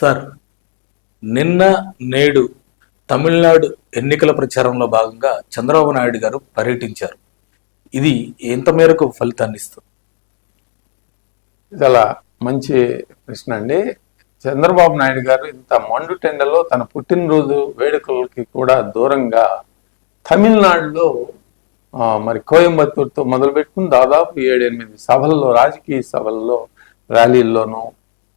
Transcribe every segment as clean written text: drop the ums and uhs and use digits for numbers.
Sir, నిన్న నేడు తమిళనాడు ఎన్నికల ప్రచారంలో భాగంగా చంద్రబాబు నాయుడు గారు పర్యటించారు. ఇది ఎంత మేరకు ఫలితాన్ని ఇస్తుంది? చాలా మంచి ప్రశ్న అండి. చంద్రబాబు నాయుడు గారు ఇంత మండు టెండలో తన పుట్టినరోజు వేడుకలకి కూడా దూరంగా తమిళనాడులో మరి కోయంబత్తూరుతో మొదలుపెట్టుకుని దాదాపు 7-8 సభల్లో, రాజకీయ సభల్లో, ర్యాలీల్లోనూ,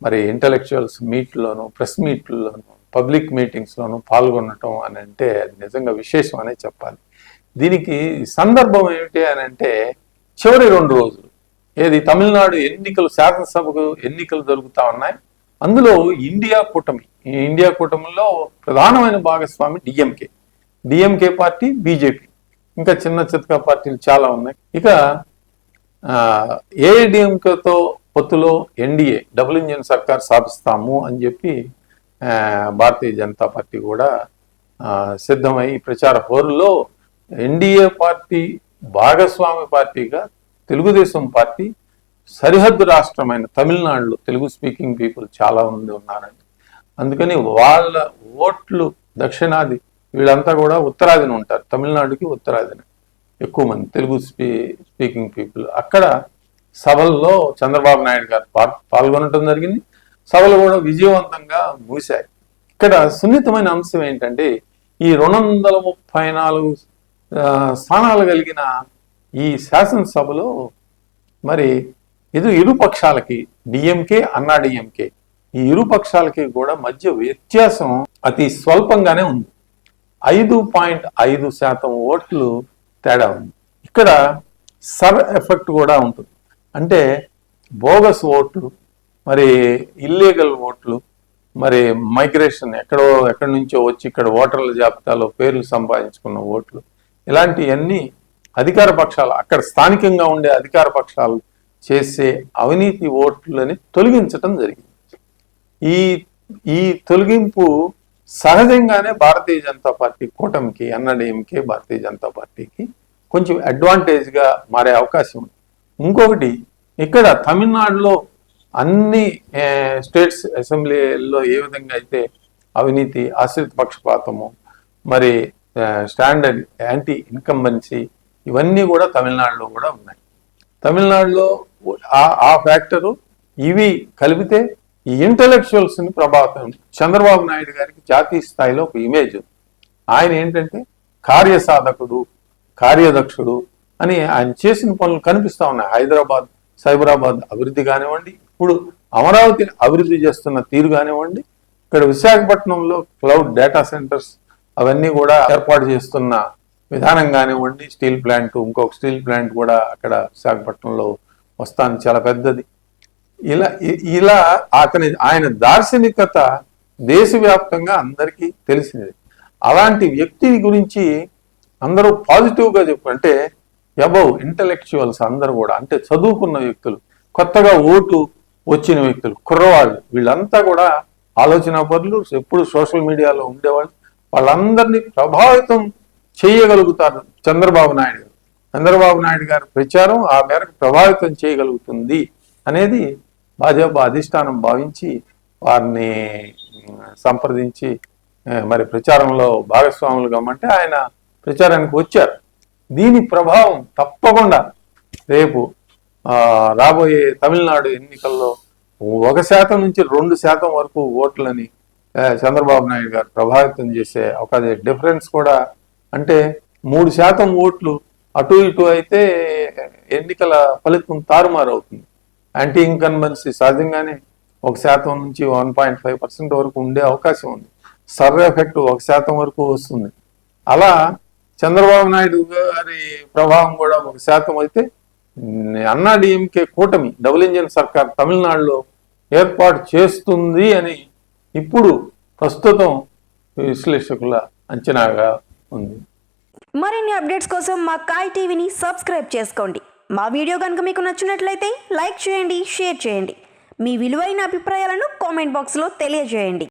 మరి ఇంటలెక్చువల్స్ మీట్లోను, ప్రెస్ మీట్లలోను, పబ్లిక్ మీటింగ్స్లోనూ పాల్గొనటం అని అంటే అది నిజంగా విశేషం అనే చెప్పాలి. దీనికి సందర్భం ఏమిటి అని అంటే చివరి 2 రోజులు ఏది తమిళనాడు ఎన్నికలు, శాసనసభకు ఎన్నికలు జరుగుతూ ఉన్నాయి. అందులో ఇండియా కూటమి, ఈ ఇండియా కూటమిలో ప్రధానమైన భాగస్వామి డిఎంకే పార్టీ, బీజేపీ, ఇంకా చిన్న చితకా పార్టీలు చాలా ఉన్నాయి. ఇక ఏఐడిఎంకేతో పొత్తులో ఎన్డీఏ డబుల్ ఇంజిన్ సర్కార్ స్థాపిస్తాము అని చెప్పి భారతీయ జనతా పార్టీ కూడా సిద్ధమై ప్రచార హోరులో ఎన్డీఏ పార్టీ భాగస్వామి పార్టీగా తెలుగుదేశం పార్టీ సరిహద్దు రాష్ట్రమైన తమిళనాడులో తెలుగు స్పీకింగ్ పీపుల్ చాలా మంది ఉన్నారండి. అందుకని వాళ్ళ ఓట్లు దక్షిణాది, వీళ్ళంతా కూడా ఉత్తరాదిన ఉంటారు. తమిళనాడుకి ఉత్తరాదిన ఎక్కువ మంది తెలుగు స్పీకింగ్ పీపుల్. అక్కడ సభల్లో చంద్రబాబు నాయుడు గారు పాల్గొనడం జరిగింది. సభలు కూడా విజయవంతంగా ముగిశాయి. ఇక్కడ సున్నితమైన అంశం ఏంటంటే ఈ 234 స్థానాలు కలిగిన ఈ శాసనసభలో మరి ఇరు పక్షాలకి, డిఎంకే, అన్నా డిఎంకే, ఈ ఇరు పక్షాలకి కూడా మధ్య వ్యత్యాసం అతి స్వల్పంగానే ఉంది. 5.5% ఓట్లు తేడా ఉంది. ఇక్కడ సర్ ఎఫెక్ట్ కూడా ఉంటుంది. అంటే బోగస్ ఓట్లు, మరి ఇల్లీగల్ ఓట్లు, మరి మైగ్రేషన్ ఎక్కడి నుంచో వచ్చి ఇక్కడ ఓటర్ల జాబితాలో పేర్లు సంపాదించుకున్న ఓట్లు, ఇలాంటివన్నీ అధికార పక్షాలు, అక్కడ స్థానికంగా ఉండే అధికార పక్షాలు చేసే అవినీతి ఓట్లని తొలగించటం జరిగింది. ఈ తొలగింపు సహజంగానే భారతీయ జనతా పార్టీ కూటమికి, ఎన్డీఎంకే, భారతీయ జనతా పార్టీకి కొంచెం అడ్వాంటేజ్గా మారే అవకాశం ఉంది. ఇంకొకటి, ఇక్కడ తమిళనాడులో అన్ని స్టేట్స్ అసెంబ్లీలో ఏ విధంగా అయితే అవినీతి, ఆశ్రిత పక్షపాతము, మరి స్టాండర్డ్ యాంటీ ఇన్కంబెన్సీ, ఇవన్నీ కూడా తమిళనాడులో కూడా ఉన్నాయి. తమిళనాడులో ఆ ఫ్యాక్టరు ఇవి కలిపితే ఈ ఇంటలెక్చువల్స్ని ప్రభావితం. చంద్రబాబు నాయుడు గారికి జాతీయ స్థాయిలో ఒక ఇమేజ్, ఆయన ఏంటంటే కార్యసాధకుడు, కార్యదక్షుడు అని ఆయన చేసిన పనులు కనిపిస్తూ ఉన్నాయి. హైదరాబాద్, సైబరాబాద్ అభివృద్ధి కానివ్వండి, ఇప్పుడు అమరావతిని అభివృద్ధి చేస్తున్న తీరు కానివ్వండి, ఇక్కడ విశాఖపట్నంలో క్లౌడ్ డేటా సెంటర్స్ అవన్నీ కూడా ఏర్పాటు చేస్తున్న విధానం కానివ్వండి, స్టీల్ ప్లాంట్, ఇంకొక స్టీల్ ప్లాంట్ కూడా అక్కడ విశాఖపట్నంలో వస్తాను, చాలా పెద్దది. ఇలా ఆయన దార్శనికత దేశవ్యాప్తంగా అందరికీ తెలిసినది. అలాంటి వ్యక్తి గురించి అందరూ పాజిటివ్గా అంటే అబౌవ్ ఇంటలెక్చువల్స్ అందరూ కూడా, అంటే చదువుకున్న వ్యక్తులు, కొత్తగా ఓటు వచ్చిన వ్యక్తులు, కుర్రవాళ్ళు, వీళ్ళంతా కూడా ఆలోచన పరులు, ఎప్పుడు సోషల్ మీడియాలో ఉండేవాళ్ళు, వాళ్ళందరినీ ప్రభావితం చేయగలుగుతారు చంద్రబాబు నాయుడు గారి ప్రచారం ఆ మేరకు ప్రభావితం చేయగలుగుతుంది అనేది భాజపా అధిష్టానం భావించి వారిని సంప్రదించి మరి ప్రచారంలో భాగస్వాములు కమ్మంటే ఆయన ప్రచారానికి వచ్చారు. దీని ప్రభావం తప్పకుండా రేపు రాబోయే తమిళనాడు ఎన్నికల్లో 1% నుంచి 2% వరకు ఓట్లని చంద్రబాబు నాయుడు గారు ప్రభావితం చేసే అవకాశం. డిఫరెన్స్ కూడా అంటే 3% ఓట్లు అటు ఇటు అయితే ఎన్నికల ఫలితం తారుమారు అవుతుంది. యాంటీ ఇన్కంబెన్సీ సహజంగానే 1% నుంచి 1.5% వరకు ఉండే అవకాశం ఉంది. సర్ ఎఫెక్ట్ 1% వరకు వస్తుంది. అలా చంద్రబాబు నాయుడు గారి ప్రభావం కూడా 1% అయితే అన్నా డిఎంకే కూటమి డబుల్ ఇంజిన్ సర్కార్ తమిళనాడులో ఏర్పాటు చేస్తుంది అని ఇప్పుడు ప్రస్తుతం విశ్లేషకుల అంచనాగా ఉంది. మరిన్ని అప్డేట్స్ కోసం మా కాయ్ టీవీని సబ్స్క్రైబ్ చేసుకోండి. మా వీడియో కనుక మీకు నచ్చినట్లయితే లైక్ చేయండి, షేర్ చేయండి. మీ విలువైన అభిప్రాయాలను కామెంట్ బాక్స్లో తెలియజేయండి.